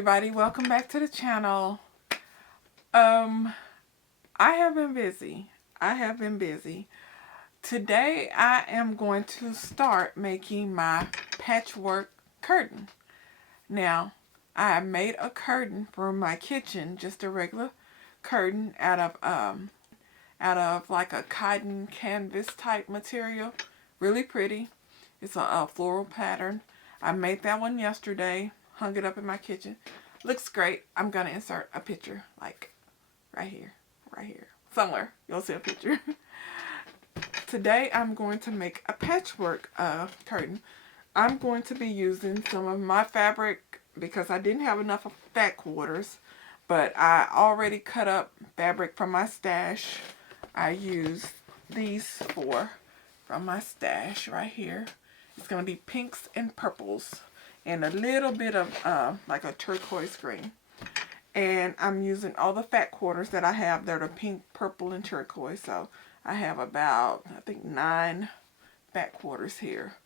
everybody, welcome back to the channel. I have been busy. Today I am going to start making my patchwork curtain. Now, I made a curtain for my kitchen, just a regular curtain out of like a cotton canvas type material. Really pretty. It's a floral pattern. I made that one yesterday, hung it up in my kitchen. Looks great. I'm going to insert a picture, like right here, somewhere. You'll see a picture. Today I'm going to make a patchwork curtain. I'm going to be using some of my fabric because I didn't have enough of fat quarters, but I already cut up fabric from my stash. I used these four from my stash right here. It's going to be pinks and purples and a little bit of like a turquoise green. And I'm using all the fat quarters that I have that are pink, purple, and turquoise. So I have about, I think, 9 fat quarters here.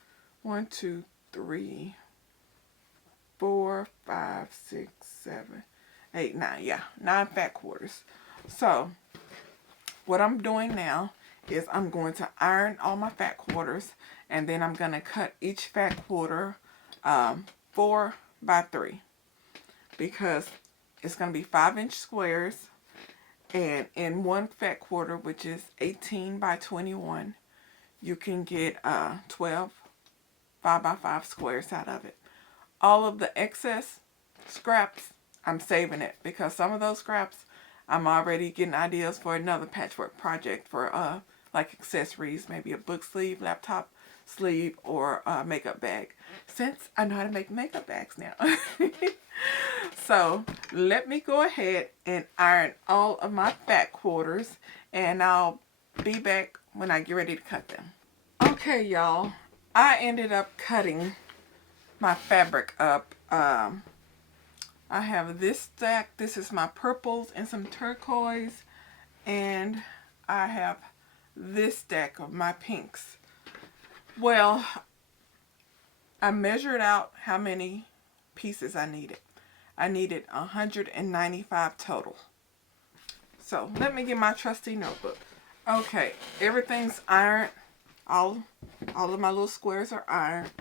1, 2, 3, 4, 5, 6, 7, 8, 9. Yeah, 9 fat quarters. So what I'm doing now is I'm going to iron all my fat quarters, and then I'm going to cut each fat quarter 4 by 3 because it's going to be 5-inch squares, and in one fat quarter, which is 18 by 21, you can get 12 5 by 5 squares out of it. All of the excess scraps, I'm saving it because some of those scraps I'm already getting ideas for another patchwork project for like accessories, maybe a book sleeve, laptop sleeve, or a makeup bag, since I know how to make makeup bags now. So let me go ahead and iron all of my fat quarters, and I'll be back when I get ready to cut them. Okay, y'all, I ended up cutting my fabric up. I have this stack. This is my purples and some turquoise, and I have this stack of my pinks. Well, I measured out how many pieces I needed. I needed 195 total. So let me get my trusty notebook. Okay, everything's ironed. All of my little squares are ironed.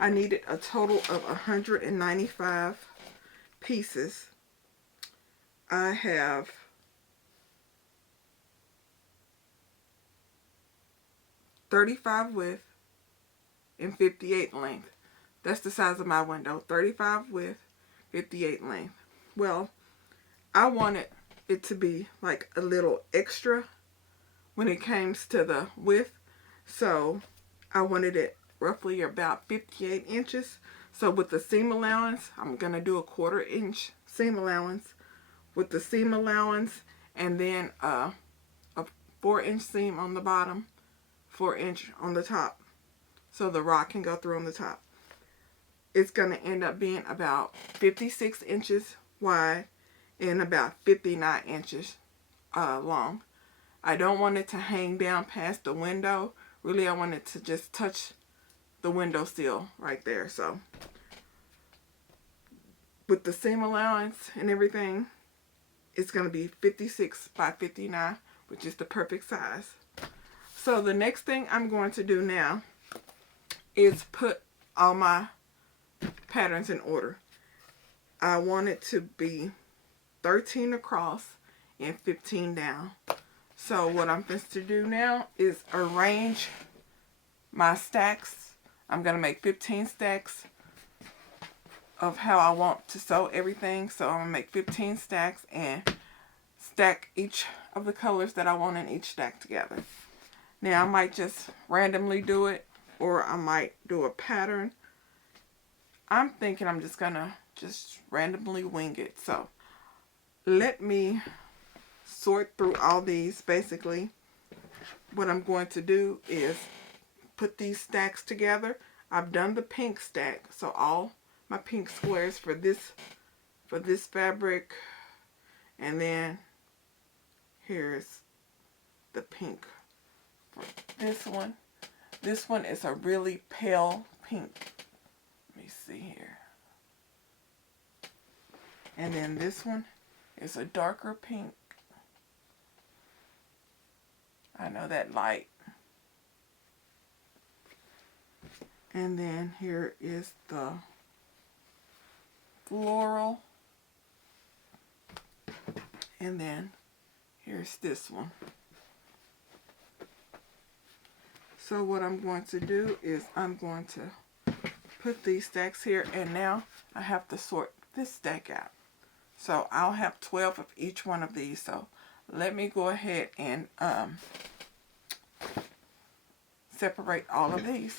I needed a total of 195 pieces. I have 35 width and 58 length. That's the size of my window. 35 width, 58 length. Well, I wanted it to be like a little extra when it comes to the width. So I wanted it roughly about 58 inches. So with the seam allowance, I'm going to do a 1/4 inch seam allowance with the seam allowance, and then a 4-inch seam on the bottom, 4-inch on the top, so the rock can go through on the top. It's going to end up being about 56 inches wide and about 59 inches long. I don't want it to hang down past the window. Really, I want it to just touch the window sill right there. So with the seam allowance and everything, it's going to be 56 by 59, which is the perfect size. So the next thing I'm going to do now is put all my patterns in order. I want it to be 13 across and 15 down. So what I'm going to do now is arrange my stacks. I'm going to make 15 stacks of how I want to sew everything. So I'm going to make 15 stacks and stack each of the colors that I want in each stack together. Now I might just randomly do it, or I might do a pattern. I'm thinking I'm just going to just randomly wing it. So let me sort through all these. Basically, what I'm going to do is put these stacks together. I've done the pink stack, so all my pink squares for this fabric, and then here's the pink for this one. This one is a really pale pink. Let me see here. And then this one is a darker pink. I know that light. And then here is the floral. And then here's this one. So what I'm going to do is I'm going to put these stacks here, and now I have to sort this stack out. So I'll have 12 of each one of these. So let me go ahead and separate all of these.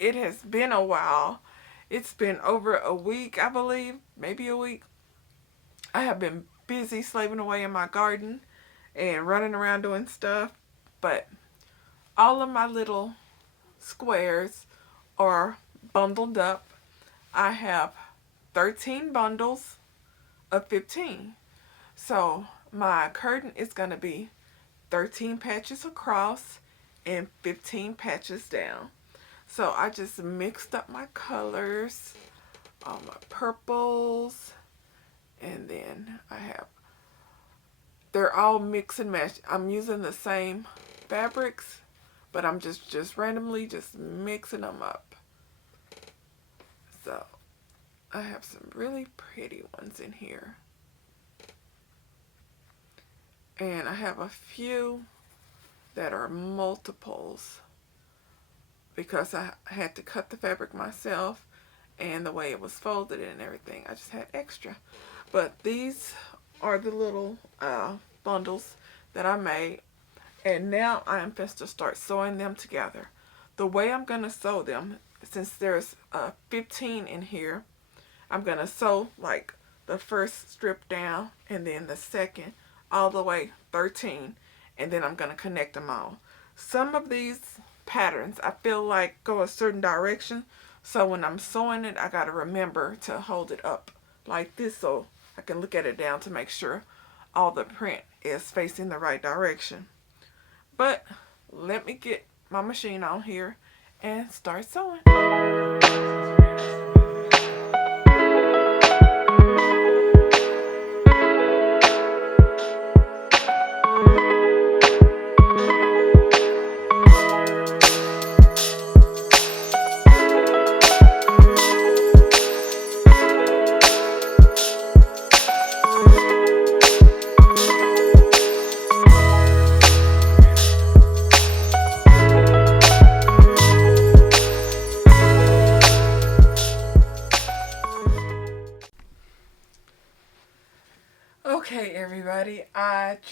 It has been a while. It's been over a week, I believe, maybe a week. I have been busy slaving away in my garden and running around doing stuff, but all of my little squares are bundled up. I have 13 bundles of 15. So my curtain is going to be 13 patches across and 15 patches down. So I just mixed up my colors, all my purples, and then they're all mix and match. I'm using the same fabrics, but I'm just randomly just mixing them up. So I have some really pretty ones in here. And I have a few that are multiples because I had to cut the fabric myself, and the way it was folded and everything, I just had extra. But these are the little bundles that I made, and now I am supposed to start sewing them together. The way I'm going to sew them, since there's 15 in here, I'm going to sew like the first strip down and then the second all the way 13, and then I'm going to connect them all. Some of these patterns I feel like go a certain direction, so when I'm sewing it I got to remember to hold it up like this so I can look at it down to make sure all the print is facing the right direction. But let me get my machine on here and start sewing. Okay, everybody, I've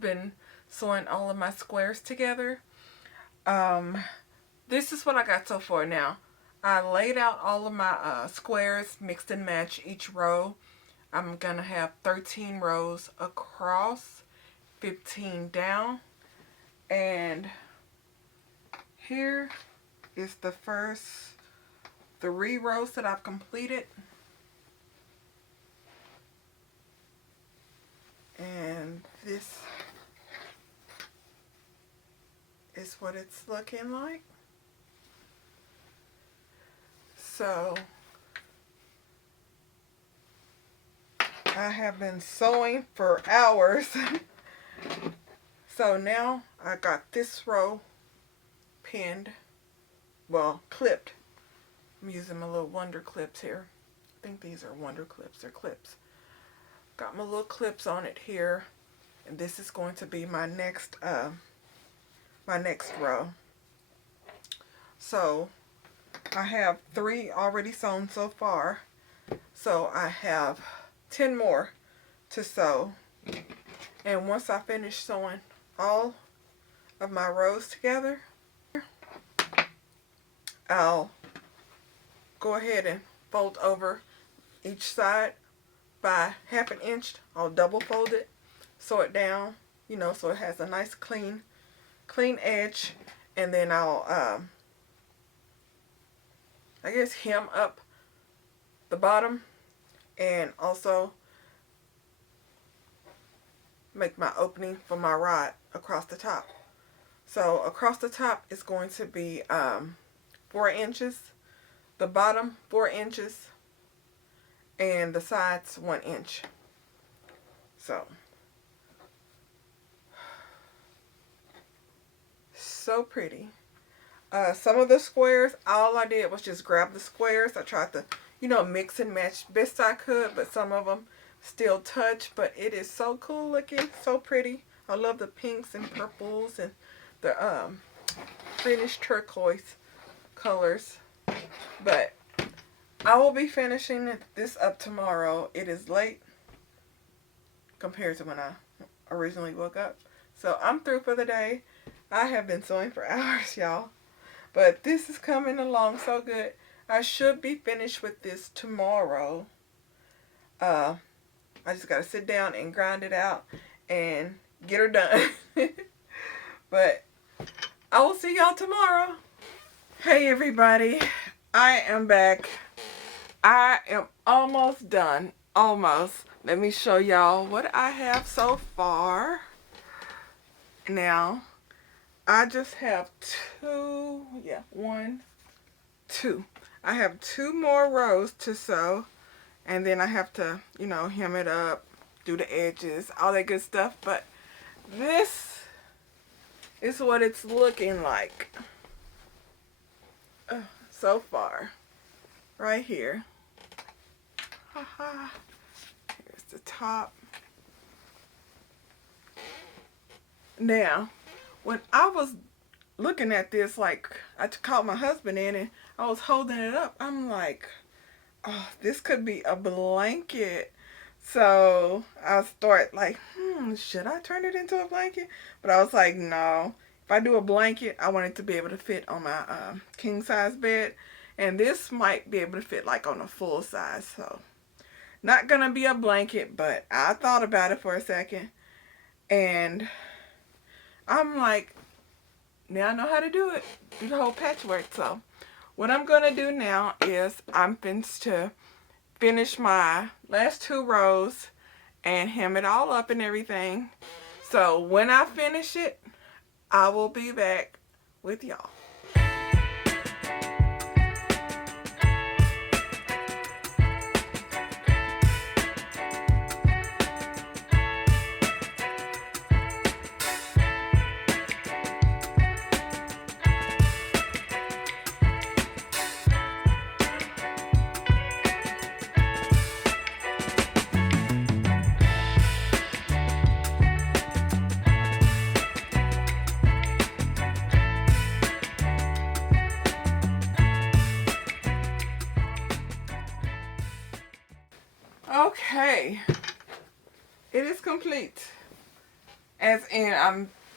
been sewing all of my squares together. This is what I got so far now. I laid out all of my squares, mixed and matched each row. I'm gonna have 13 rows across, 15 down, and here is the first 3 rows that I've completed. And this is what it's looking like. So I have been sewing for hours. So now I got this row pinned, well, clipped. I'm using my little Wonder clips here. I think these are Wonder clips or clips. Got my little clips on it here, and this is going to be my next row. So I have 3 already sewn so far, so I have 10 more to sew. And once I finish sewing all of my rows together, I'll go ahead and fold over each side by 1/2 inch. I'll double fold it, sew it down, you know, so it has a nice clean edge, and then I'll I guess hem up the bottom and also make my opening for my rod across the top. So across the top is going to be 4 inches, the bottom 4 inches, and the sides 1 inch. So pretty. Some of the squares, all I did was just grab the squares. I tried to, you know, mix and match best I could, but some of them still touch. But it is so cool looking, so pretty. I love the pinks and purples and the finished turquoise colors. But I will be finishing this up tomorrow. It is late compared to when I originally woke up. So I'm through for the day. I have been sewing for hours, y'all. But this is coming along so good. I should be finished with this tomorrow. I just got to sit down and grind it out and get her done. But I will see y'all tomorrow. Hey everybody, I am back. I am almost done. Almost. Let me show y'all what I have so far. Now, I just have 2, yeah, 1, 2. I have 2 more rows to sew, and then I have to, you know, hem it up, do the edges, all that good stuff. But this is what it's looking like so far, right here. Haha. Here's the top. Now, when I was looking at this, like, I caught my husband in it, I was holding it up. I'm like, oh, this could be a blanket. So I start like, should I turn it into a blanket? But I was like, no. If I do a blanket, I want it to be able to fit on my king size bed. And this might be able to fit like on a full size. So not gonna be a blanket, but I thought about it for a second. And I'm like, now I know how to do it. Do the whole patchwork. So what I'm going to do now is I'm finished to finish my last 2 rows and hem it all up and everything. So when I finish it, I will be back with y'all. Okay, it is complete. As in,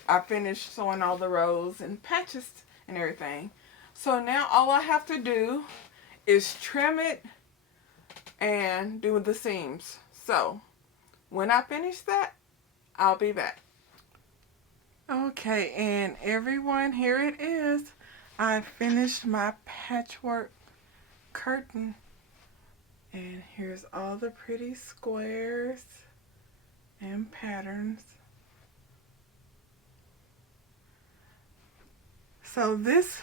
I finished sewing all the rows and patches and everything. So now all I have to do is trim it and do the seams. So when I finish that, I'll be back. Okay, and everyone, here it is. I finished my patchwork curtain. And here's all the pretty squares and patterns. So this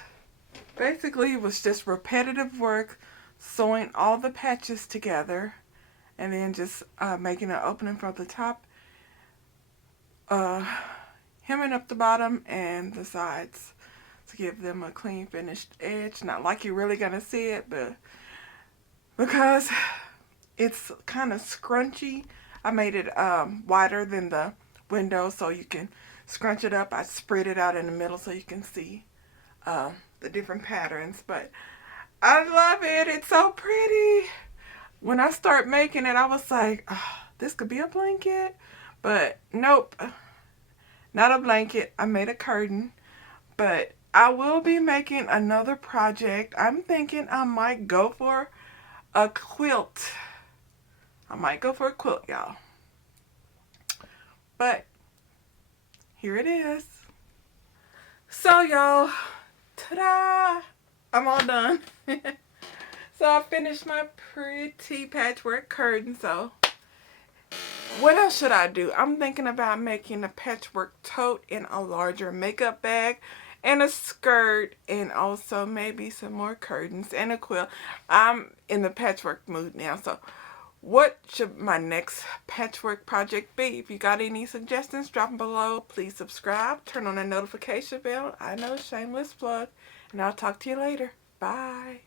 basically was just repetitive work, sewing all the patches together and then just making an opening from the top, hemming up the bottom and the sides to give them a clean finished edge. Not like you're really gonna see it, but because it's kind of scrunchy, I made it wider than the window so you can scrunch it up. I spread it out in the middle so you can see the different patterns. But I love it. It's so pretty. When I start making it, I was like, oh, this could be a blanket. But nope, not a blanket. I made a curtain. But I will be making another project. I'm thinking I might go for a quilt. I might go for a quilt, y'all. But here it is. So, y'all, ta-da! I'm all done. So I finished my pretty patchwork curtain. So what else should I do? I'm thinking about making a patchwork tote in a larger makeup bag and a skirt, and also maybe some more curtains and a quilt. I'm in the patchwork mood now. So what should my next patchwork project be? If you got any suggestions, drop them below. Please subscribe. Turn on the notification bell. I know, shameless plug. And I'll talk to you later. Bye.